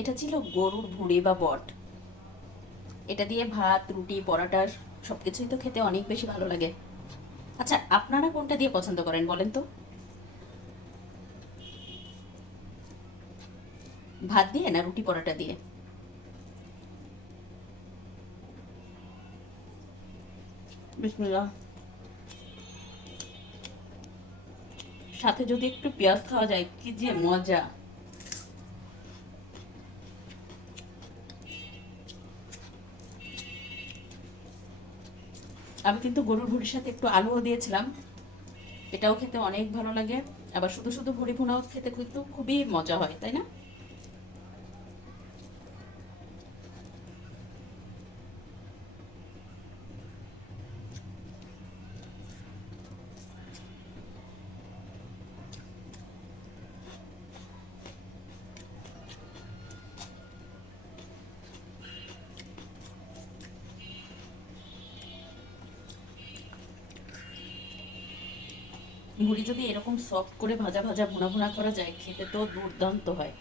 এটা ছিল গরুর ভুঁড়ি বা বট। এটা দিয়ে ভাত, রুটি, পরাটা সবকিছুই তো খেতে অনেক বেশি ভালো লাগে। আচ্ছা, আপনারা কোনটা দিয়ে পছন্দ করেন বলেন তো? ভাত দিয়ে না রুটি পরাটা দিয়ে? বিসমিল্লাহ। সাথে যদি একটু পেঁয়াজ খাওয়া যায় কি যে মজা! আমি কিন্তু গরুর ভুঁড়ির সাথে একটু আলুও দিয়েছিলাম। এটাও খেতে অনেক ভালো লাগে। আবার শুধু শুধু ভুঁড়ি ভুনাও খেতে কিন্তু খুবই মজা হয়, তাই না? মুড়ি যদি এরকম সফট করে ভাজা ভাজা ভুনা ভুনা করা যায়, খেতে তো দুর্দান্ত হয়।